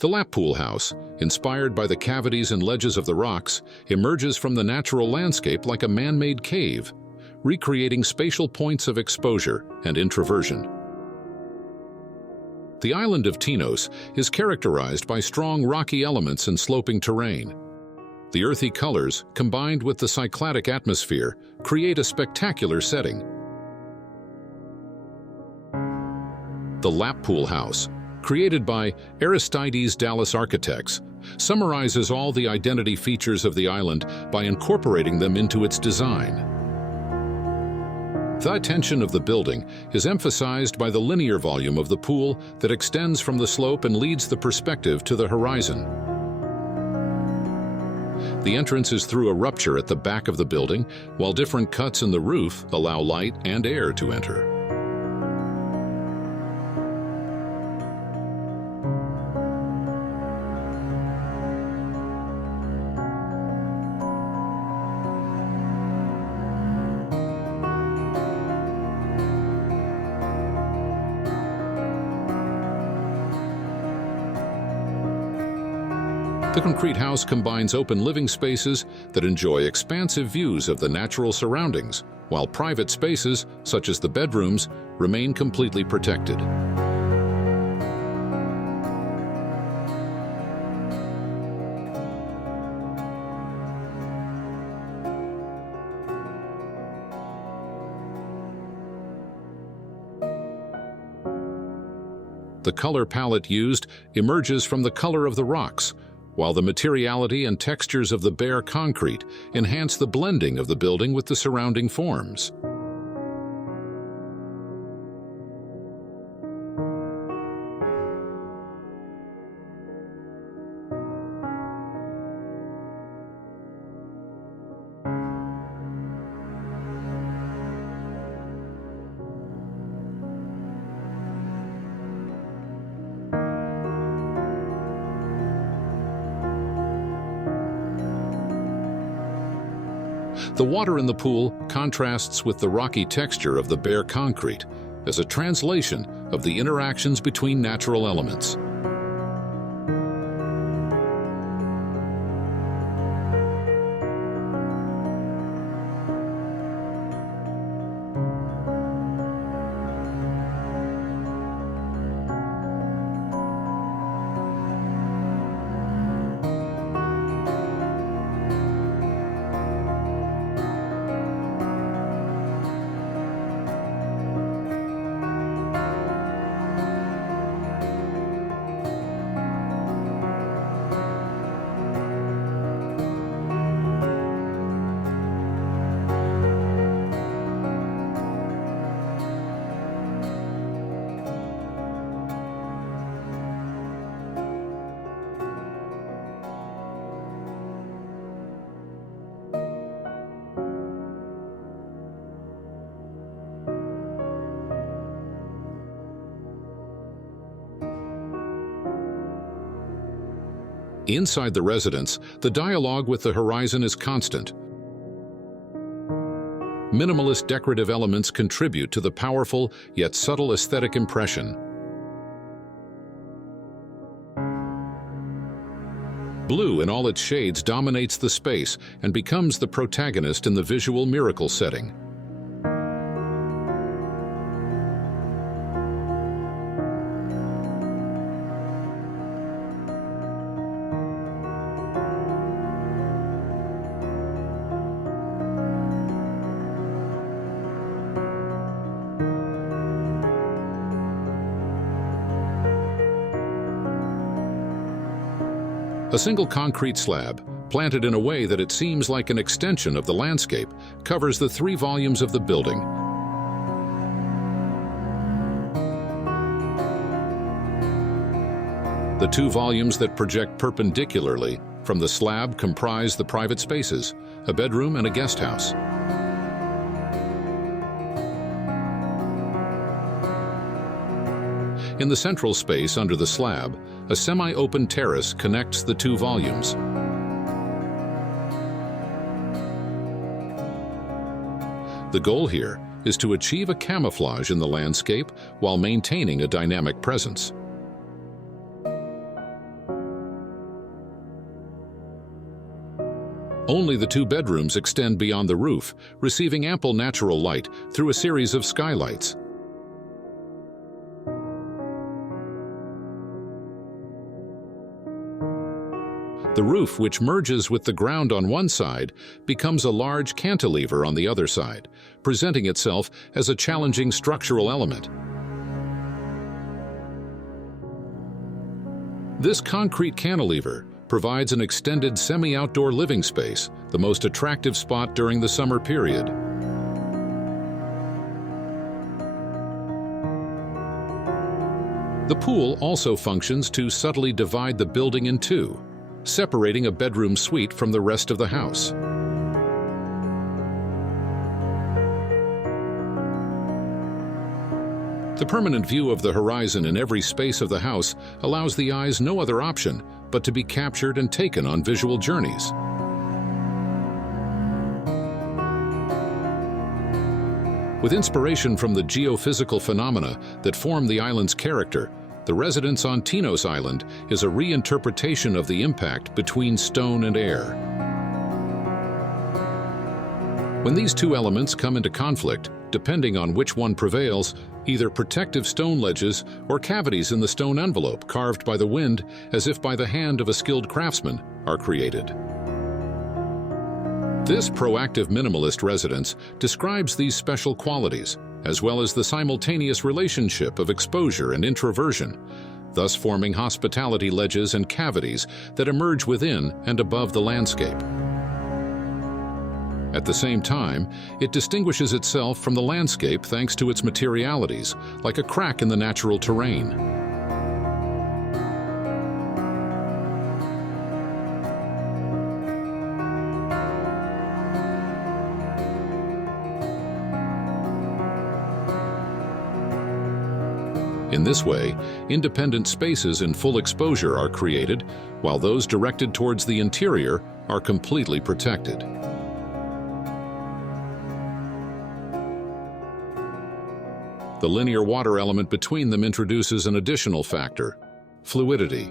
The lap pool house, inspired by the cavities and ledges of the rocks, emerges from the natural landscape like a man-made cave, recreating spatial points of exposure and introversion. The island of Tinos is characterized by strong rocky elements and sloping terrain. The earthy colors, combined with the cycladic atmosphere, create a spectacular setting. The lap pool house, created by Aristides Dallas Architects, summarizes all the identity features of the island by incorporating them into its design. The attention of the building is emphasized by the linear volume of the pool that extends from the slope and leads the perspective to the horizon. The entrance is through a rupture at the back of the building, while different cuts in the roof allow light and air to enter. The concrete house combines open living spaces that enjoy expansive views of the natural surroundings, while private spaces, such as the bedrooms, remain completely protected. The color palette used emerges from the color of the rocks, while the materiality and textures of the bare concrete enhance the blending of the building with the surrounding forms. The water in the pool contrasts with the rocky texture of the bare concrete as a translation of the interactions between natural elements. Inside the residence, the dialogue with the horizon is constant. Minimalist decorative elements contribute to the powerful yet subtle aesthetic impression. Blue in all its shades dominates the space and becomes the protagonist in the visual miracle setting. A single concrete slab, planted in a way that it seems like an extension of the landscape, covers the 3 volumes of the building. The 2 volumes that project perpendicularly from the slab comprise the private spaces, a bedroom and a guest house. In the central space under the slab, a semi-open terrace connects the 2 volumes. The goal here is to achieve a camouflage in the landscape while maintaining a dynamic presence. Only the 2 bedrooms extend beyond the roof, receiving ample natural light through a series of skylights. The roof, which merges with the ground on one side, becomes a large cantilever on the other side, presenting itself as a challenging structural element. This concrete cantilever provides an extended semi-outdoor living space, the most attractive spot during the summer period. The pool also functions to subtly divide the building in 2, separating a bedroom suite from the rest of the house. The permanent view of the horizon in every space of the house allows the eyes no other option but to be captured and taken on visual journeys. With inspiration from the geophysical phenomena that form the island's character, the residence on Tinos Island is a reinterpretation of the impact between stone and air. When these 2 elements come into conflict, depending on which one prevails, either protective stone ledges or cavities in the stone envelope carved by the wind as if by the hand of a skilled craftsman are created. This proactive minimalist residence describes these special qualities, as well as the simultaneous relationship of exposure and introversion, thus forming hospitality ledges and cavities that emerge within and above the landscape. At the same time, it distinguishes itself from the landscape thanks to its materialities, like a crack in the natural terrain. In this way, independent spaces in full exposure are created, while those directed towards the interior are completely protected. The linear water element between them introduces an additional factor: fluidity.